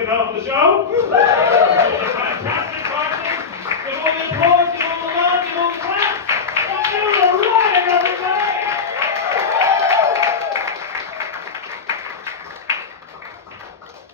second half of the show. Fantastic practice. Give all the applause, give all the love, give all the claps. You were right, everybody.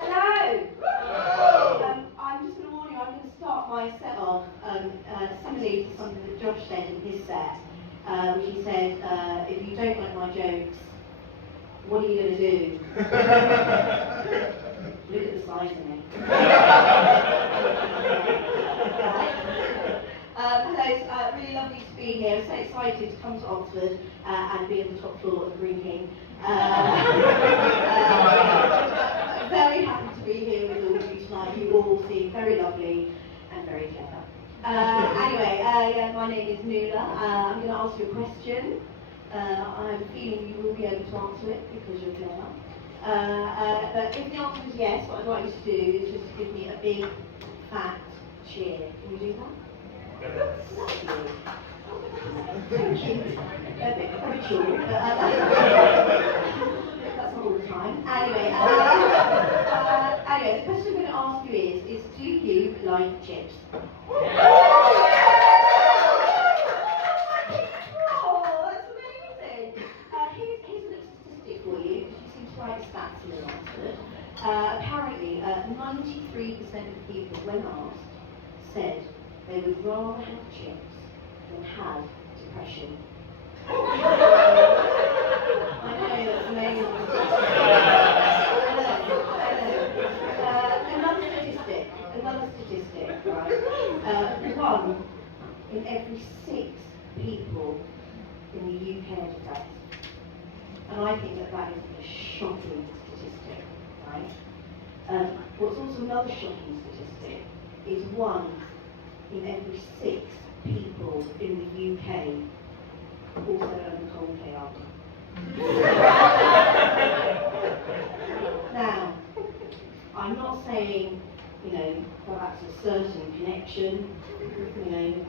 Hello. I'm just going to warn you, I'm going to start my set off similarly to something that Josh said in his set, which he said, if you don't like my jokes, what are you going to do? Look at the size of me. Hello, it's really lovely to be here. I'm so excited to come to Oxford and be on the top floor of the Green King. Very happy to be here with all of you tonight. You all seem very lovely and very clever. Anyway, my name is Nuala. I'm going to ask you a question. I'm feeling you will be able to answer it because you're clever. But if the answer is yes, what I'd like you to do is just give me a big, fat cheer. Can you do that? Thank you. A bit premature, but that's not all the time. Anyway, the question I'm going to ask you is do you like chips? Apparently, 93% of people, when asked, said they would rather have chips than have depression. I know, that's amazing. Another statistic, right? 1 in every 6 people in the UK are depressed. And I think that is a shocking statistic, right? What's also another shocking statistic is 1 in every 6 people in the UK also own a Coldplay album. Now, I'm not saying, perhaps a certain connection,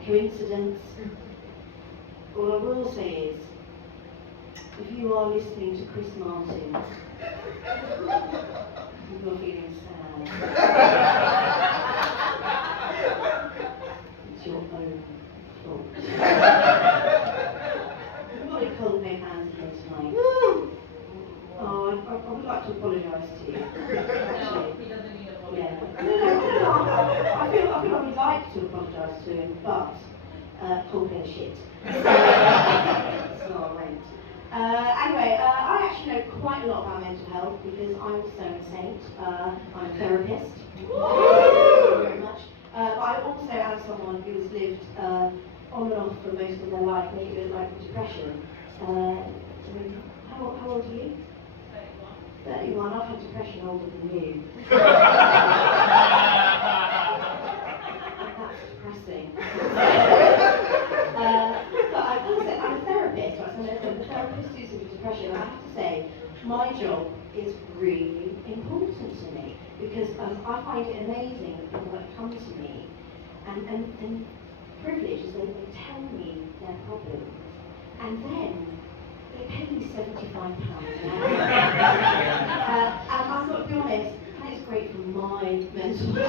coincidence. All I will say is, if you are listening to Chris Martin, you're feeling sad. It's your own fault. We've got a Coldplay fans here tonight. Oh, I would like to apologise to you, actually. He doesn't need apology. Yeah. No. I feel I would like to apologise to him, but Coldplay is shit. So I won't. Anyway, I actually know quite a lot about mental health because I'm also a saint. I'm a therapist. Very much. But I also am someone who has lived on and off for most of their life, maybe a bit like depression. How old are you? 31. I've had depression older than you. That's depressing. But I'm a therapist, right? So I'm a therapist who's with depression. I have to say, my job is really important to me because I find it amazing that people that come to me and privilege is they tell me their problems and then they pay me £75 an hour. And I've got to be honest, that is great for my mental health.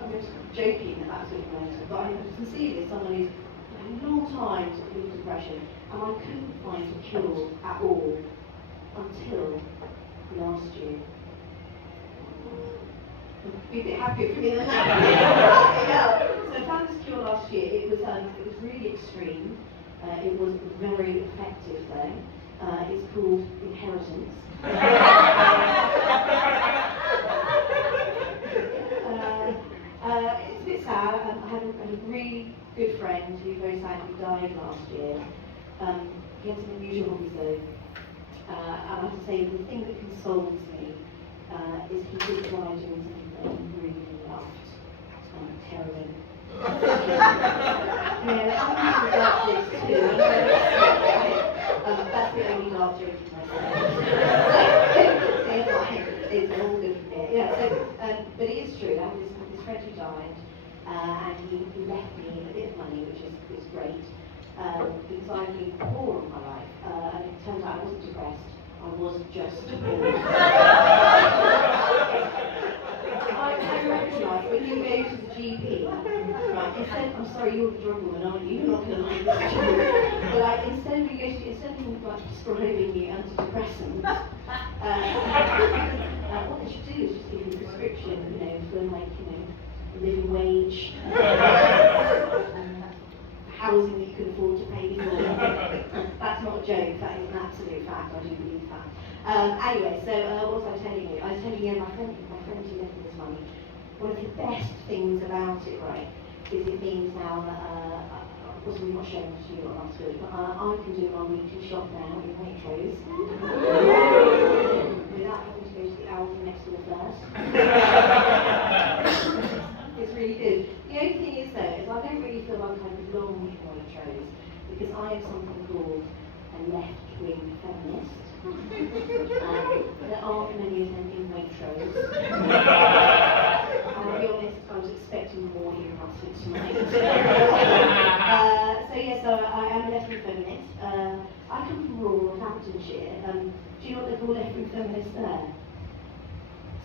I'm just joking about sort of mental, but I'm sincerely someone who's had a long time to feel depression, and I couldn't find a cure at all until last year. Be a bit happier for me than that. Yeah. So I found this cure last year. It was really extreme. It was very effective though. It's called inheritance. It's a bit sad. I had a really good friend who very sadly died last year. He had some unusual hobbies though. And I have to say the thing that consoles me is he did die doing something that he really loved. Heroin. Yeah, I'm thinking about this too. That's the only dark joke in my it's all good from here. Yeah, but it is true. I had this friend who died, and he left me a bit of money, which is great, because I've been poor in my life. just pause. I recognise when you go to the GP, right, instead, I'm sorry, you're the drug woman, aren't you? You're not going to like this. But like, instead of like prescribing you antidepressants, what they should do is just give you a prescription, for like, living wage, housing that you can afford to pay for. That's not a joke, that is an absolute fact, I do believe that. Anyway, so what was I telling you? I was telling you my friend who left me this money. One of the best things about it, right, is it means now that, of course we're not showing it to you on last week, but I can do my weekly shop now in Waitrose. Without having to go to the Aldi next door first. It's really good. The only thing is though, is I don't really feel like I belong in Waitrose because I am something called a left-wing feminist. There aren't many of them in Waitrose. I'll be honest, I was expecting more earmuffs tonight. So I am a left-wing feminist. I come from rural Northamptonshire. Do you know what they call left-wing feminists there?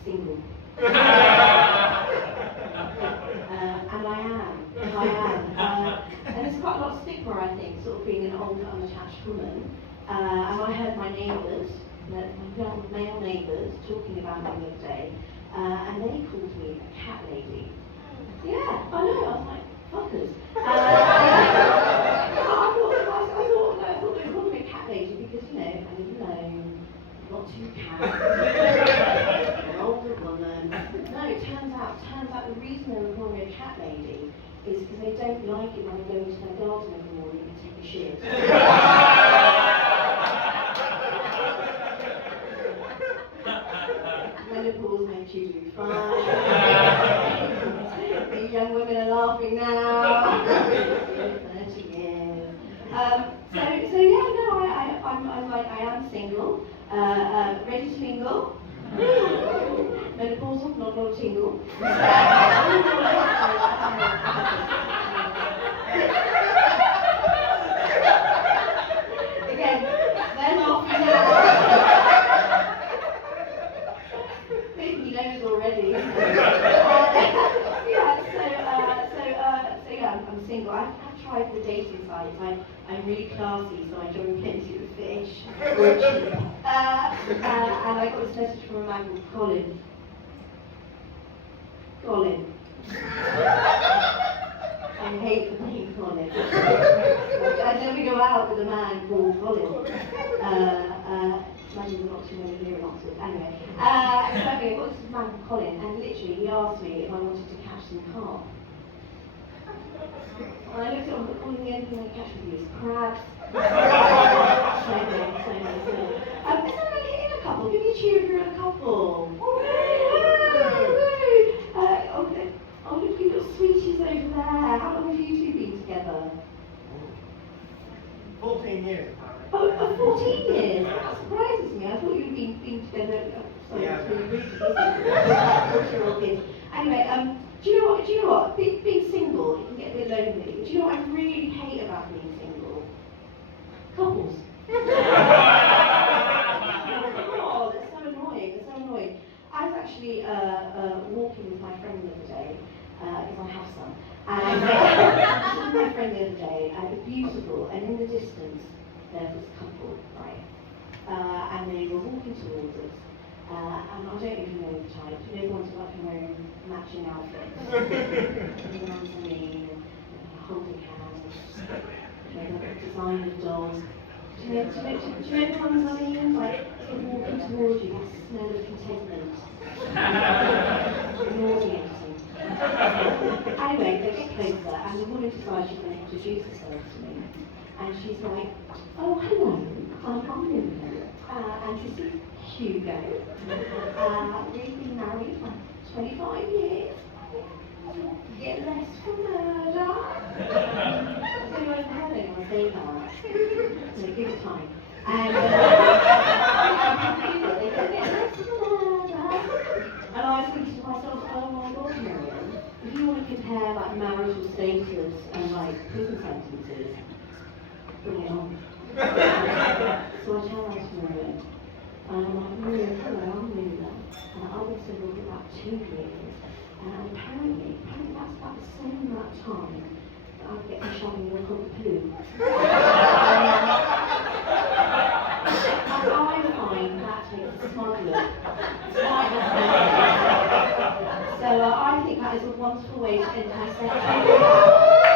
Single. And I am. And there's quite a lot of stigma, I think, sort of being an older, unattached woman. And I heard my neighbours, my young male neighbours, talking about me the other day, and they called me a cat lady. Yeah, I know, I was like, fuckers. I thought they called me a cat lady because, I live alone, I've got 2 cats, I'm an older woman. No, it turns out the reason they were calling me a cat lady is because they don't like it when I go into their garden every morning and take a shit. Menopause makes you do fine. The young women are laughing now. 30 years. I am single, ready to mingle. Menopausal, not tingle. Again, they're laughing now. He knows already. I'm single. I've tried the dating sites. I'm really classy, so I join plenty of fish. And I got this message from a man called Colin. Colin. I hate the name Colin. I never go out with a man called Colin. Imagine not too many here in Oxford. Anyway, I got this man called Colin, and literally he asked me if I wanted to catch some carp. And I looked at him, all the only thing I catch with you is crabs. Same. Is anyone here in a couple? Give me a cheer if you're in a couple. Oh, look, you've got sweeties over there. How long have you 2 been together? 14 years. Oh, 14 years? That surprises me. I thought you'd been together. Sorry, Yeah. it's really rude. 40-year-old kids. Anyway, do you know what? Being single, it can get a bit lonely. Do you know what I really hate about being single? Couples. Oh, they're so annoying. I was actually walking with my friend the other day, because I have some, and I was with my friend the other day, and it was beautiful, and in the distance, there was a couple, right, and they were walking towards us, and I don't know if you know the type, you know the ones who like wearing matching outfits, you know what I mean, holding hands, designer dolls. Do you know the ones I mean? Like, sort of walking towards you, that smell of contentment. Nauseating. Anyway, they get closer, and the woman decides she's going to introduce herself to me. And she's like, oh, hello, I'm Linda, and this is Hugo. We've been married for 25 years. Get less for murder. So you won't have anyone say that. So give it time. And they get less for murder. And I was thinking to myself, oh my God, Miriam, if you want to compare like marital status and like prison sentences, bring it on. So I tell her to Miriam, And I'm like, really, hello, I'm Luna. I've been single for about 2 years. And apparently that's about the same amount of time that I get to shine your hot poo. And I find that takes a smug look. So I think that is a wonderful way to end my session.